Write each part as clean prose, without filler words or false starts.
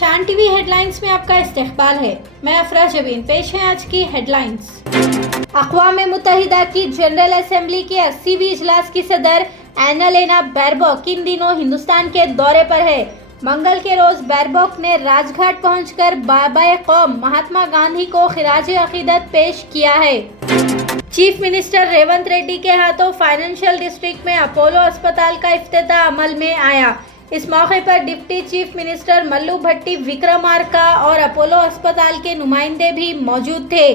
शान TV headlines में आपका इस्तकबाल है। मैं अफरा जबीन। पेश है आज की हेडलाइंस। अक़वाम मुत्तहिदा की जनरल असेंबली के 80वीं इजलास की सदर एनालेना बैरबॉक इन दिनों हिंदुस्तान के दौरे पर है। मंगल के रोज बैरबॉक ने राजघाट पहुंचकर बाबाए कौम महात्मा गांधी को खिराज अकीदत पेश किया है। चीफ मिनिस्टर रेवंत रेड्डी के हाथों फाइनेंशियल डिस्ट्रिक्ट में अपोलो अस्पताल का इफ्तिताह अमल में आया। इस मौके पर डिप्टी चीफ मिनिस्टर मल्लू भट्टी विक्रमार्का और अपोलो अस्पताल के नुमाइंदे भी मौजूद थे।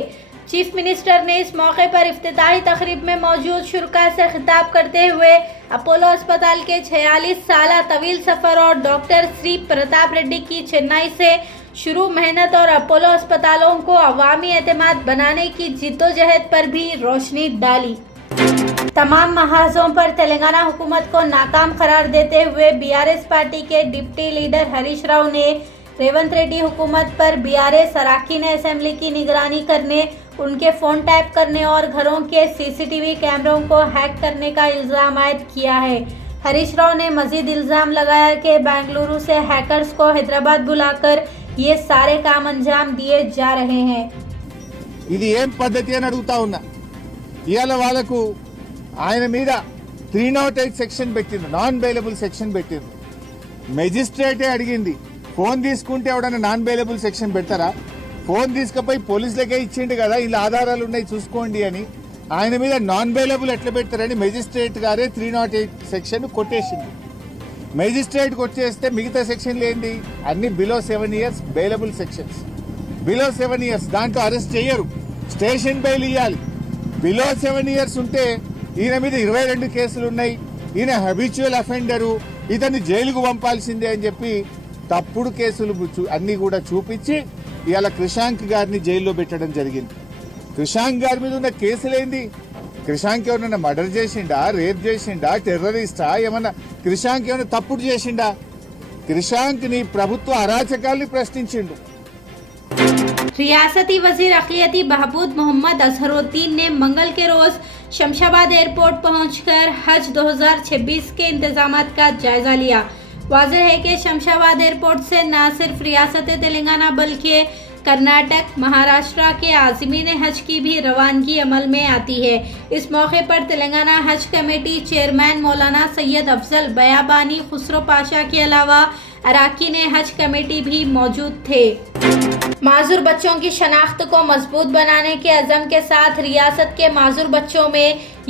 चीफ मिनिस्टर ने इस मौके पर इफ्तिताही तकरीब में मौजूद शुरका से खिताब करते हुए अपोलो अस्पताल के 46 साल तवील सफ़र और डॉक्टर श्री प्रताप रेड्डी की चेन्नई से शुरू मेहनत और अपोलो अस्पतालों को अवामी एतमाद बनाने की जिद्दोजहद पर भी रोशनी डाली। तमाम महाजों पर तेलंगाना हुकूमत को नाकाम करार देते हुए बीआरएस पार्टी के डिप्टी लीडर हरीश राव ने रेवंत रेड्डी हुकूमत पर बीआरएस अराकीन असेंबली की निगरानी करने, उनके फ़ोन टैप करने और घरों के सीसीटीवी कैमरों को हैक करने का इल्ज़ाम आयद किया है। हरीश राव ने मजीद इल्ज़ाम लगाया कि बेंगलुरु से हैकर्स को हैदराबाद बुलाकर ये सारे काम अंजाम दिए जा रहे हैं। ఇది ఏం పద్ధతి అని అడుగుతా ఉన్నా। ఇయాల వాళ్ళకు ఆయన మీద 308 సెక్షన్ పెట్టింది, నాన్ బెయిలబుల్ సెక్షన్ పెట్టింది। మెజిస్ట్రేటే అడిగింది, ఫోన్ తీసుకుంటే ఎవడన్నా నాన్ బెయిలబుల్ సెక్షన్ పెడతారా? ఫోన్ తీసుకుపోయి పోలీసులకే ఇచ్చిండు కదా, ఇలా ఆధారాలు ఉన్నాయి చూసుకోండి అని। ఆయన మీద నాన్ బెయిలబుల్ ఎట్లా పెడతారని మెజిస్ట్రేట్ గారే 308 సెక్షన్ కొట్టేసింది। మెజిస్ట్రేట్ కొట్టేస్తే మిగతా సెక్షన్లు ఏంటి? అన్ని below 7 years bailable sections. Below 7 years దాంట్లో అరెస్ట్ చేయరు, స్టేషన్ బెయిల్ ఇవ్వాలి। బిలో 7 ఇయర్స్ ఉంటే ఈయన మీద 22 కేసులు ఉన్నాయి, ఈయన హ్యాబిచువల్ అఫెండరు, ఇతన్ని జైలుకు పంపాల్సిందే అని చెప్పి తప్పుడు కేసులు అన్ని కూడా చూపించి ఇవాళ క్రిషాంక్ గారిని జైల్లో పెట్టడం జరిగింది। క్రిషాంక్ గారి మీద ఉన్న కేసులేంది? క్రిషాంక్ ఎవరన్నా మర్డర్ చేసిండా, రేప్ చేసిండా, టెర్రరిస్టా, ఏమన్నా క్రిషాంక్ ఏమన్నా తప్పుడు చేసిండా? క్రిషాంక్ ని ప్రభుత్వ అరాచకాల్ని ప్రశ్నించిండు। रियासती वजीर अक़लियती बहबूद मोहम्मद अजहरुद्दीन ने मंगल के रोज शमशाबाद एयरपोर्ट पहुंचकर हज 2026 के इंतजामात का जायजा लिया। वाज़ेह है कि शमशाबाद एयरपोर्ट से न सिर्फ रियासत तेलंगाना बल्कि कर्नाटक, महाराष्ट्र के आज़मीन हज की भी रवानगी अमल में आती है। इस मौके पर तेलंगाना हज कमेटी चेयरमैन मौलाना सैयद अफजल बयाबानी खुसरो पाशा के अलावा अराकीन हज कमेटी भी मौजूद थे। माजूर बच्चों की शनाख्त को मजबूत बनाने के अज़म के साथ रियासत के माजूर बच्चों में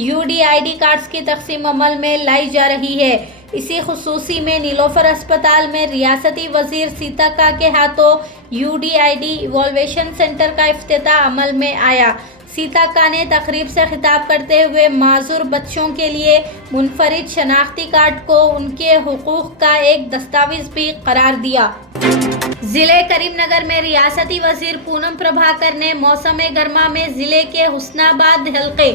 UDID कार्ड्स की तकसीम अमल में लाई जा रही है। इसी खुसूसी में नीलोफर अस्पताल में रियासती वजीर सीताका के हाथों UDID इवॉल्वेशन सेंटर का इफ्तिताह अमल में आया। सीताका ने तकरीब से खिताब करते हुए माजूर बच्चों के लिए मुनफरिद शनाख्ती कार्ड को उनके हुकूक का एक दस्तावेज भी करार दिया। जिले करीमनगर में रियासती वजीर पूनम प्रभाकर ने मौसम गर्मा में जिले के हुस्नाबाद हल्के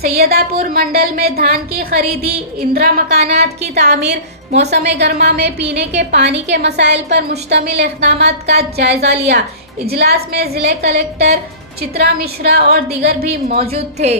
सैयदापुर मंडल में धान की खरीदी, इंदिरा मकानात की तामीर, मौसम गर्मा में पीने के पानी के मसाइल पर मुश्तमिल इक़दामात का जायजा लिया। इजलास में जिले कलेक्टर चित्रा मिश्रा और दीगर भी मौजूद थे।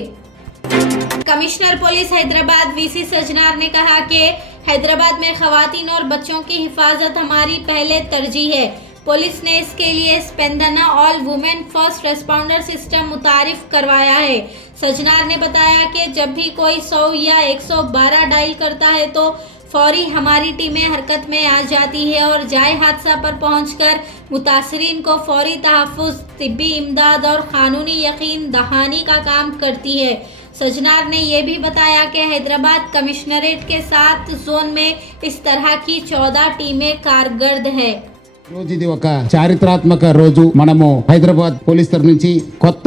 Commissioner police Hyderabad VC Sajjanar ने कहा कि हैदराबाद में खवातीन और बच्चों की हिफाजत हमारी पहले तरजीह है। पुलिस ने इसके लिए Spandana all women first responder system मुतारिफ करवाया है। सजनार ने बताया कि जब भी कोई 100 या 112 डायल करता है तो फौरी हमारी टीमें हरकत में आ जाती है और जाए हादसा पर पहुंचकर मुतासरीन को फौरी तहफ़्फ़ुज़, तिब्बी इमदाद और क़ानूनी यकीन दहानी का काम करती है। सजनार ने यह भी बताया कि हैदराबाद कमिश्नरेट के 7 जोन में इस तरह की 14 टीमें कारगर हैं। రోజు ఇది ఒక చారిత్రాత్మక రోజు। మనము హైదరాబాద్ పోలీస్ తరఫు నుంచి కొత్త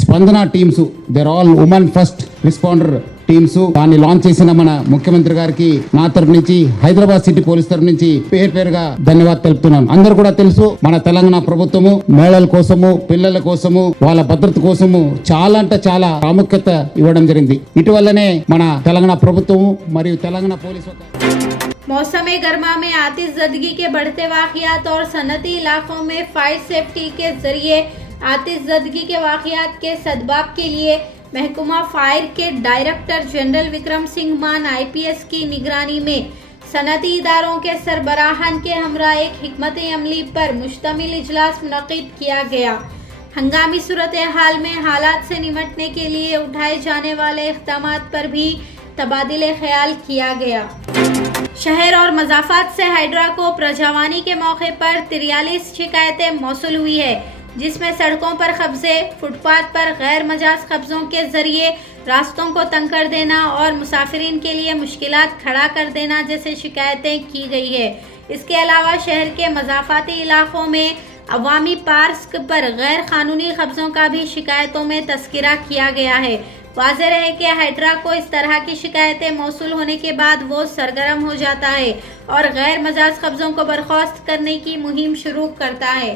స్పందన teams, there all women first responder teams, దాన్ని లాంచ్ చేసిన మన ముఖ్యమంత్రి గారికి నా తరఫు నుంచి, హైదరాబాద్ సిటీ పోలీస్ తరఫు నుంచి పేరుగా ధన్యవాదాలు తెలుపుతున్నాను। అందరూ కూడా తెలుసు, మన తెలంగాణ ప్రభుత్వము మహిళల కోసము, పిల్లల కోసము, వాళ్ళ భద్రత కోసము చాలా అంటే చాలా ప్రాముఖ్యత ఇవ్వడం జరిగింది। ఇటీవలనే మన తెలంగాణ ప్రభుత్వము మరియు తెలంగాణ పోలీసు मौसम गर्मा में आतिशज़दगी के बढ़ते वाक़ियात और सनती इलाकों में फायर सेफ्टी के जरिए आतिशज़दगी के वाक़ियात के सदबाब के लिए महकमा फायर के डायरेक्टर जनरल विक्रम सिंह मान IPS की निगरानी में सनती इदारों के सरबराहान के हमरा एक हिकमत अमली पर मुश्तमिल इजलास मुनक़िद किया गया। हंगामी सूरत हाल में हालात से निमटने के लिए उठाए जाने वाले इक़दामात पर भी तबादिले ख्याल किया गया। शहर और मज़ाफ़ात से हाइड्रा को प्रजावानी के मौके पर 43 शिकायतें मौसूल हुई है, जिसमें सड़कों पर कब्जे, फुटपाथ पर गैर मजाज कब्जों के जरिए रास्तों को तंग कर देना और मुसाफिरीन के लिए मुश्किलात खड़ा कर देना जैसे शिकायतें की गई है। इसके अलावा शहर के मज़ाफ़ाती इलाक़ों में अवामी पार्क पर गैर क़ानूनी कब्ज़ों का भी शिकायतों में तज़किरा किया गया है। वाज़ेह रहे कि हाइड्रा को इस तरह की शिकायतें मौसूल होने के बाद वो सरगर्म हो जाता है और गैर मजाज कब्ज़ों को बर्खास्त करने की मुहिम शुरू करता है।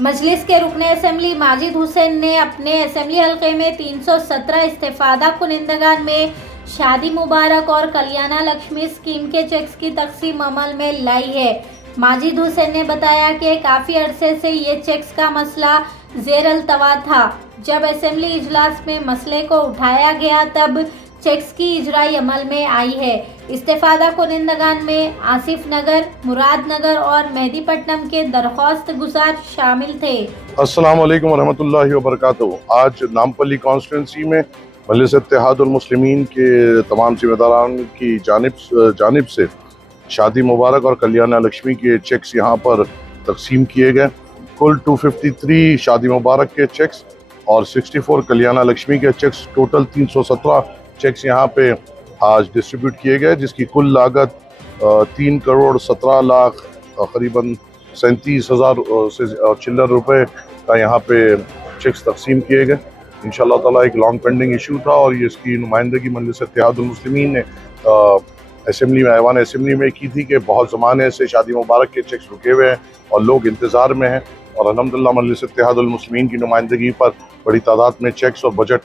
मजलिस के रुकने असेंबली माजिद हुसैन ने अपने असेंबली हल्के में 317 इस्तेफादा कुनिंदगान में शादी मुबारक और कल्याणा लक्ष्मी स्कीम के चेक्स की तकसीम अमल में लाई है। माजिद हुसैन ने बताया कि काफ़ी अरसे से ये चेक्स का मसला ज़ेर अल्तवा था। जब असेंबली इजलास में मसले को उठाया गया तब चेक्स की इजराई अमल में आई है। इस्तेफादा कुनिंदगान में आसिफ नगर, मुराद नगर और मेहदीपट्टनम के दरख्वास्त गुजार शामिल थे। अस्सलाम वालेकुम रहमतुल्लाहि व बरकातहू। आज नामपल्ली कॉन्स्टिट्यूंसी में मजलिस इत्तेहादुल मुस्लिमीन के तमाम जिम्मेदारान की जानिब से शादी मुबारक और कल्याणा लक्ष्मी के चेक्स यहाँ पर तकसीम किए गए। कुल 253 शादी मुबारक के चेक्स और 64 कल्याणा लक्ष्मी के चेक्स, टोटल 317 चेक्स यहाँ पे आज डिस्ट्रीब्यूट किए गए, जिसकी कुल लागत 3 करोड़ 17 लाख करीबन 37,000 से चिल्लर रुपए का यहाँ पे चेक्स तकसीम किए गए। इंशाअल्लाह ताला एक लॉन्ग पेंडिंग इशू था और ये इसकी नुमाइंदगी मजलिस इत्तेहादुल मुस्लिमीन ने असेंबली में, ऐवान असेंबली में की थी कि बहुत ज़माने से शादी मुबारक के चेक्स रुके हुए हैं और लोग इंतज़ार में हैं और अल्हम्दुलिल्लाह मजलिस इत्तेहादुल मुस्लिमीन की नुमाइंदगी पर बड़ी तादाद में चेक्स और बजट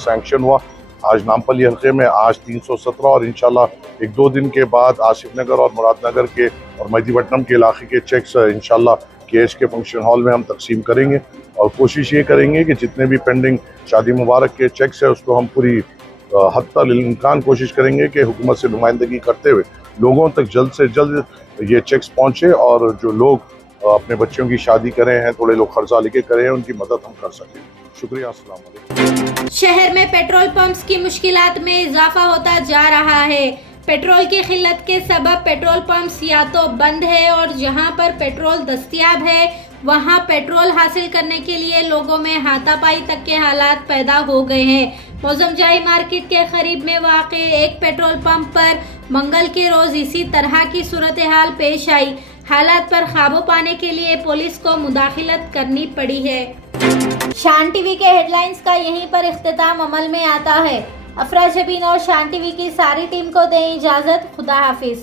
सैंक्शन हुआ। आज नामपल्ली हल्के में आज 317 और इंशाल्लाह एक दो दिन के बाद आसिफ नगर और मुराद नगर के और मेहदीपट्टनम के इलाके के चेक्स इंशाल्लाह केएच के फंक्शन हॉल में हम तकसीम करेंगे और कोशिश ये करेंगे कि जितने भी पेंडिंग शादी मुबारक के चेक्स है उसको हम पूरी हद तक इम्कान कोशिश करेंगे कि हुकूमत से नुमाइंदगी करते हुए लोगों तक जल्द से जल्द ये चेक्स पहुँचे और जो लोग अपने बच्चों की शादी करे हैं, थोड़े लोग कर्जा लेके करे हैं, उनकी मदद हम कर सकें। शुक्रिया। अस्सलाम वालेकुम। शहर में पेट्रोल पंप्स की मुश्किलात में इजाफा होता जा रहा है। पेट्रोल की किल्लत के सबब पेट्रोल पंप्स या तो बंद है और जहां पर पेट्रोल दस्तयाब है वहां पेट्रोल हासिल करने के लिए लोगों में हाथापाई तक के हालात पैदा हो गए हैं। मौजमजाही मार्केट के करीब में वाक़े एक पेट्रोल पंप पर मंगल के रोज इसी तरह की सूरत हाल पेश आई। हालात पर काबू पाने के लिए पुलिस को मुदाखिलत करनी पड़ी है। शान टीवी के हेडलाइंस का यहीं पर इख्तिताम अमल में आता है। अफरा जबीन और शान टीवी की सारी टीम को दें इजाज़त। खुदा हाफिज।